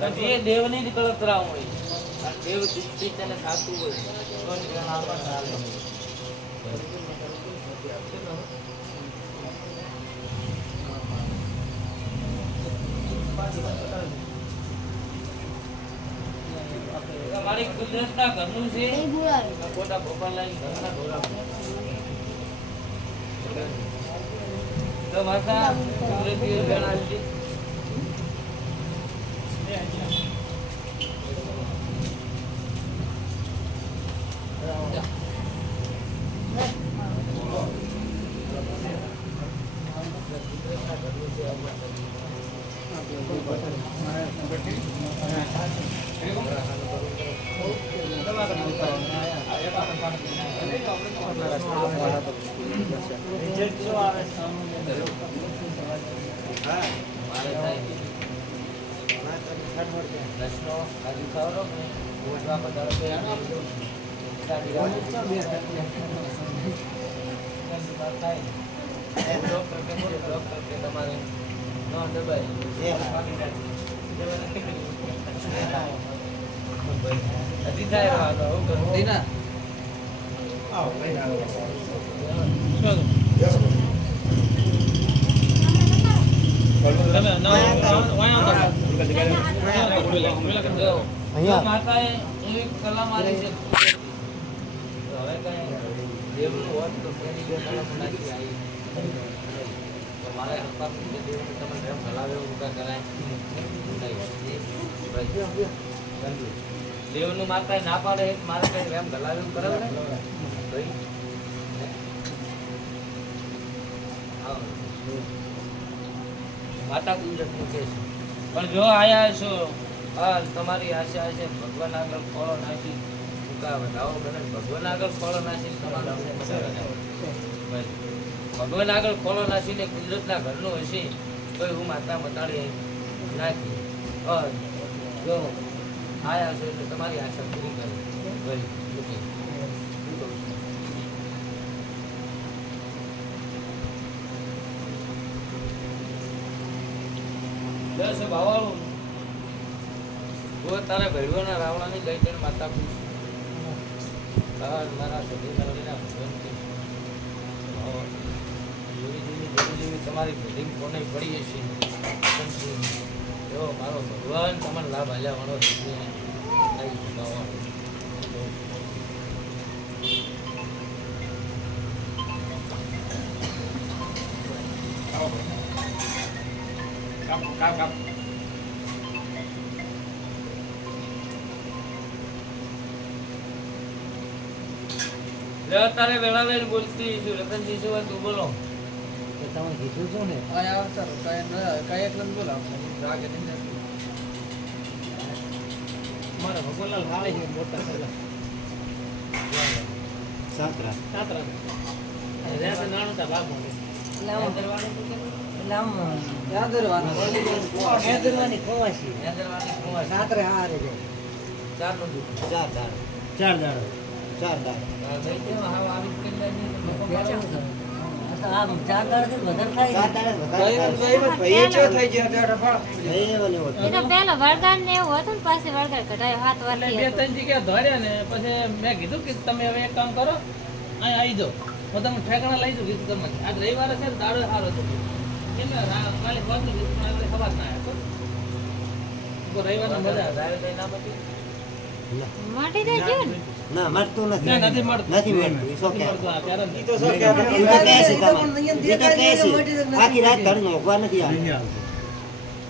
એ દેવની જ કળતરા હોય દેવ દૃષ્ટિ તેને સાચું હોય તો જ જ્ઞાન આપણને હાલે. અમારી કુદરતના ઘરનું છે મોટા ગોપાલલાલ ઘરના ઢોરા. તો માતા કુદરતી Gracias. જો માતાએ એવી કલા મારી છે તો હવે કાંઈ દેવનું હોત તો મારે હરપાર પૂછે દેવને નહીં. બસ. દેવનું માતાએ ના પાડે મારે કાંઈ રેમ એવું કરાવે? ભાઈ. માતા કુદરતનું મૂકે છે. પણ જો આયા છો હા તમારી આશા છે ભગવાન આગળ ફળો નાખી. ભગવાન આગળ ફળો નાખી તમારું અમને બતાવે ને. બસ. ભગવાન આગળ ફળો નાખીને કુદરતના હશે તો હું માતા મતાડી નાખી આયા છો એટલે તમારી આશા પૂરી કરે. છું? દસ ભાવાળું તારા ભેળવાના રાવણાની લઈ જઈને માતા પૂછ. તમારી બિલ્ડિંગ કોને પડી હશે મારો ભગવાન તમારો લાભ આલ્યા વાળો છે લઈ જવાનો. તારે વેળા લઈને બોલતી છું. રતનજી શું તું બોલો. તમે કીધું શું ને. મારા ભગવાનલાલ હાલે છે મોટા થયેલા સાતરા. સાતરા. રહ્યા તો નાનું તા બાપ મોટું. હેદરવાની કુંવાર. ચારનું દુઃખ. ચાર દાડ ચાર દાડો ચાર દાડ આ ભાઈ કેમ હાવ આવી જ કરી નાખી ચાર લોકો પાછા? ચાર દાડ. હોત. હતું. હતો. કે તમે હવે એક કામ કરો અહીં આવી જાઓ. હું તમને ઠેકાણા લઈ જાઉં કીધું તમને આજ રવિવારે છે ને દાડો સારો છે. કેમ કાલે નહીં, આજે સવાર ના આવ્યો મજા આવે. હતી? મટી ગયું ને ના મળતું નથી. નથી મળતું. નથી મળતું ઈ શું કહેવાય? મળતું આ ત્યારે ઈ તો કહે છે ઈ તો કહે છે. આખી રાત ધણી મોંઘવા નથી આવતા.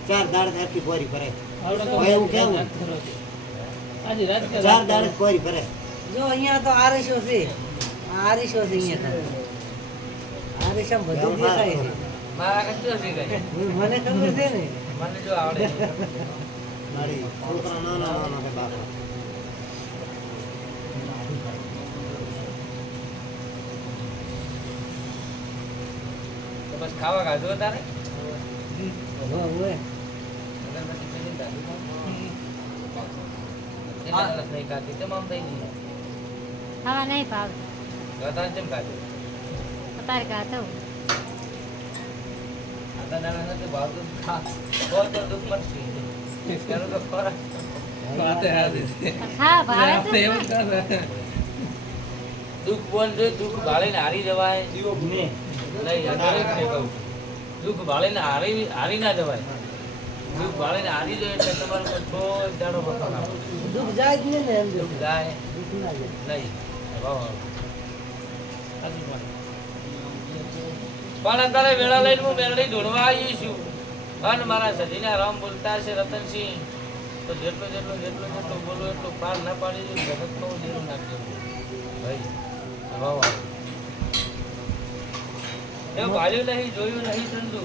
ચાર દાડ આખી પોરી ભરે હવે એવું કેવું? આજે ચાર દાડ જ ભરે ભરાય જો અહીંયા તો આરીશો છે. આરીશો છે અહીંયા તો. આરીશામાં બધું દેખાય છે. મારા આગળ છે કઈ. મને ખબર છે ને. મને જો આવડે મારી છોકરા નાના નાના બાપા. બસ ખાવા ખાધું તારે? ખાવા? નહીં ભાવ. કેમ ખાધું? તારે દુઃખ બોલ જો દુઃખ ભાળીને હારી જવાય. ને નહીં દરેકને કહું દુઃખ ભાળીને હારી હારી ના જવાય. દુઃખ ભાળીને હારી જાય એટલે તમારો બધો દાડો પતો ના દુઃખ જાય જ નહીં ને એમ દુઃખ જાય. દુઃખ ના જાય. નહીં. વાહ. પણ અત્યારે વેળા લઈને હું મેળડી દોડવા આવી છું. અને મારા સજીના રામ બોલતા છે રતનસિંહ. તો જેટલો જેટલો જેટલો જેટલો બોલો એટલું પાર ના પાડી દઉં જગતનો જીરું નાખી ભાઈ વાહ વાહ. ભાળ્યું નહીં, જોયું નહીં, ચંદુ.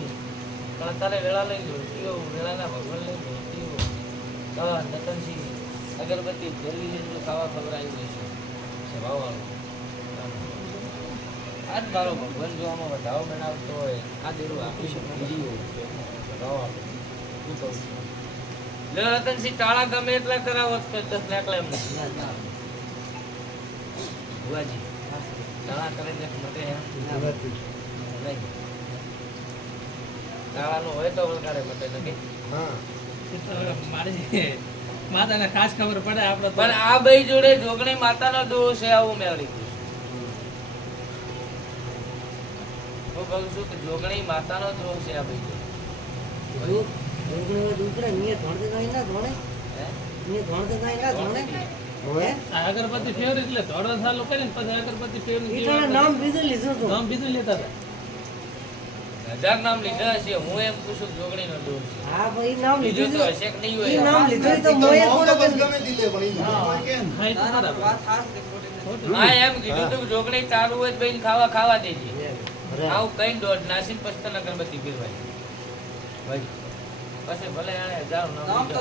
અત્યારે વેળા લઈ જોઈતીઓ વેળાના ભગવાન લઈ જોઈતીઓ હા રતનસિંહ અગરબત્તી જલ્દી જેટલું ખાવા ખવડાવી છે વાહ. આજ મારો ભગવાન જો આમાં વધારો બનાવતો હોય, આ દેરું આપી શકે બીજી રતનસિંહ ટાળા ગમે એટલા કરાવો, તો દસ લાખ નથી. ભુવાજી ટાળા કરીને નથી. નહીં ટાળાનું હોય તો વળગાડે મટે નથી હા. એ તો હવે મારી માતાને ખાસ ખબર પડે આપણે પણ આ બે જોડે જોગણી માતાનો દોષ છે આવું મેળવી ગયું. હું કહું છું કે જોગણી માતાનો દોષ છે આ ભાઈ દુઃખને હવે નિયત જાય ના ધોણે? હે? નિયત ભણતે જાય ના ધોણે? અગરબત્તી ફેવરી એટલે ધોળો ચાલુ કરીને પછી અગરબત્તી ફેવરી નામ બીજું લીધું નામ બીજું લેતા હતા. હજાર નામ લીધા હશે હું એમ પૂછું કે જોગણીનો દોષ છે. હા પણ નામ લીધું તો હશે કે નહીં હોય. નામ લીધું તો મોએ કોને કર્યું? હા, એ તો બરાબર. ખોટું હા એમ કીધું તું જોગણી તારું હોય તો ખાવા ખાવા દેજે. આવું કઈ દોઢ નાસીને પછી અગરબત્તી પીરવાય ભાઈ. પછી ભલે હજાર નામ છે.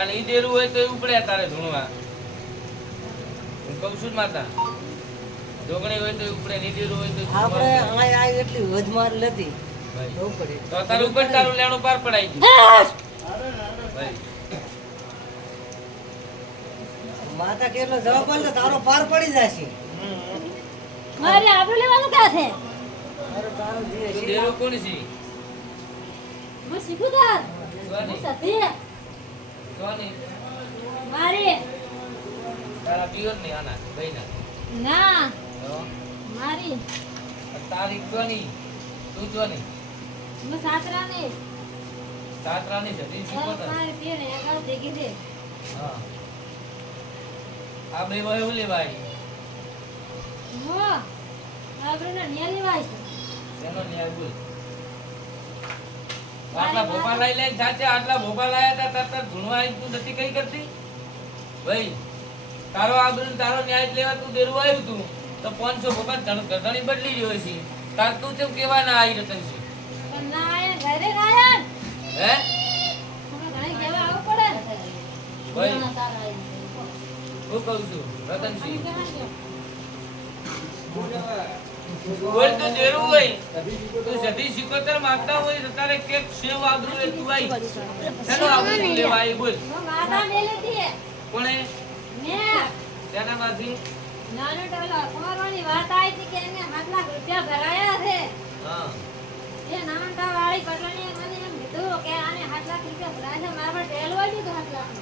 અને ઈ દેરું હોય તો એ ઉપડે તારે ધૂણવા. હું કઉ છું માતા. જોગણી હોય તો ઉપડે ની હોય તો આપણે આય આય એટલી વધમાર નથી. ભાઈ. તો તો તારું ઉપર તારું લેણું પાર પડાઈ ગયું. માતા કેટલો જવાબ આલે તારો પાર પડી જશે. મારે આપણું લેવાનું ક્યાં છે? તારો તારો જે તું કોણ છે? હું શીખુદાર હું સતી. સોની. મારી. તારા પિયરની આના ભાઈ ના. તો મારી? તારી કોની તું કોની હું સાતરા ને સાત રાની છે તીન શીખવતા. મારી પીર ને અગાઉ દેખી દે. હા. આ વહે હું લેવાય? હો આપણે ના નિયા લેવાય છે. શેનો ન્યાય બોલ. આટલા ભોપા લઈ લઈને સાચે આટલા ભોપા લાયા હતા તરત આવી તું નથી કઈ કરતી? ભાઈ તારો આબરૂ તારો ન્યાય લેવા તું દેરું આવ્યું તું. તો પાંચસો ધણ- ઘણી બદલી જોઈ છે. તાર તું ચમ કેવા ના આવી રતન છે પણ ના આયા ઘરે ગાયન હે? તમે ઘરે કહેવા આવવું પડે ભાઈ. આવી હું કહું છું રતનસિંહ. તમે બોલ તો જરૂર હોય. તું સધી સિકોતર માંગતા હોય તો તારે કેક સેવ આબરૂ એ તું આઈ. ચાલો આબરૂ લેવા આવી બોલ. માતા ને લીધી કોણે? મેં. શેનામાંથી? નાનો કુંવરોની વાત આવી હતી કે એને સાત લાખ રૂપિયા ભરાયા છે. હા. એ નાનટા વાળી પટણીએ મને એમ કીધું કે આને સાત લાખ રૂપિયા ભરાયા છે મારા પર ટેલવા દીધું સાત લાખ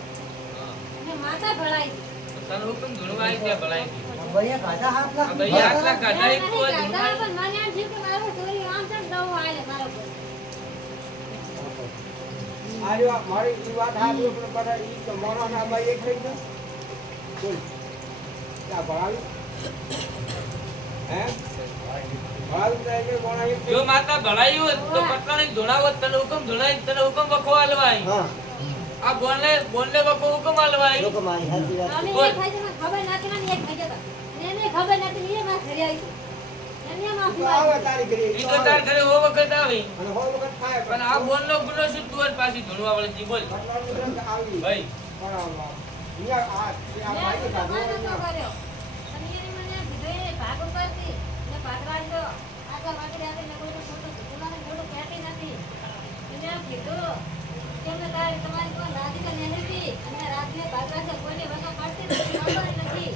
હા. અને માતા ભરાઈ. તને હુકમ ધૂણવા આવી ત્યાં ભલાઈ ભૈયા કાઢા હાથ આ ભાઈ આટલા મેં કાઢા એક કોઈ કહેતા, પણ મને એમ થયું કે મારો ચોરી આમ છે ને આલે મારા પર. મારી વાત બધા ઈ તો મોણાના ભાઈ એક થઈ ગયો. બોલ. જો માતા ભલાઈ તો પટલાણી ધૂણાવત તને હુકમ ધૂણાઈ તને હુકમ વખો હાલવાય આ બોલને બોલને વખો હુકમ હાલવાય સાચી વાત ખબર નથી મને એક ભાઈ ખબર નથી એ ઘરે આવી પણ આ ગુનો શું? તું પાછી ધોળવા વાળી બોલ ભાઈ. ભાગ ઉપરથી ને ભાગવાડજો. આગળ વાગડી આવીને કોઈને ખોટું કીધું નથી, ખોટું કહેતી નથી. એને એમ કીધું કે મેં તારી- તમારી કોઈ રાધિકા નહીં હતી. અને રાતને ભાગવા છે, કોઈની વગર પડતી નથી, ખબર નથી.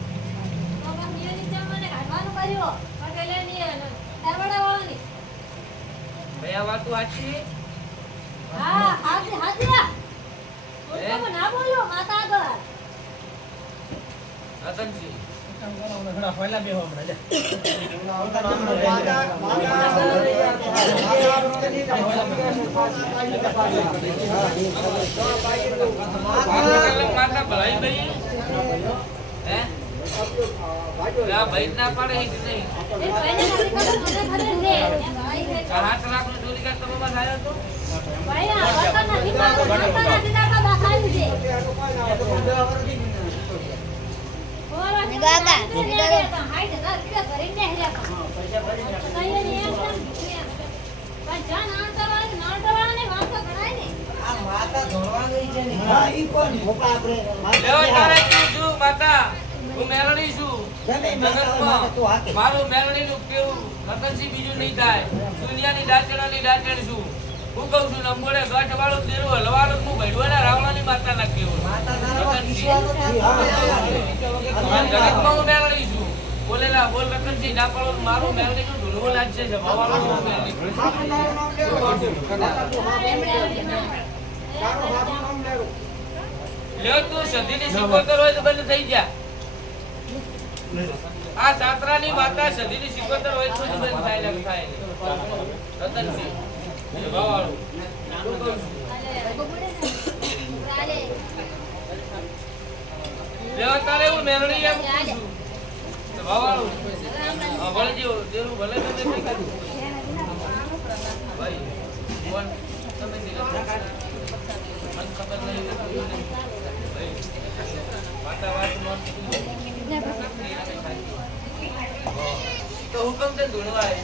તો બસ મેં નીચે મને કાઢવાનું કર્યું. પટેલે ની અને દારૂવાળાવાળાની. ભાઈ આ વાતું સાચી હા હાજી હાજી હે? તમે ના બોલો માતા આગળ રતનજી પહેલા બે હમણાં જા. ભાગવત માતા ભલાઈ ગઈ હે આ ભાઈ જ ના પાડે એ જ નહીં એ પહેલે નથી ખબર મને છે ભાઈ રે આ હાથ લાખનો ચોરી કાઢ તમે આવ્યો તો ભાઈ આ વતન નથી પાડો દાખલા મારું મેળણી નું કેવું? રતનસિંહ બીજું નહીં થાય. દુનિયાની દાચણાની દાચણ છું. હું કહું છું નંબોડે ગઠ વાળું તેરું હલવાળું હું ભડવાના રાવણાની માતા ના કેવું જગતમાં હું છું. બોલેલા બોલ રતનસિંહ ના પડો મારું મેળવી નું ઢૂલવું લાગશે છે માતા તું લ્યો સધીની સિકોતર હોય તો બંધ થઈ ગયા આ સાતરાની માતા સધીની સિકોતર હોય તો બંધ થાય થાય. રતનસિંહ. હું તારે હું મેલડી એમ કહું છું. ભવાળું હા, ભલે જેવું જેવું ભલે તમે ભાઈ કોણ તમે. મને ખબર નહીં ભાઈ માતા વાત તો હુકમ તે ધૂણવાય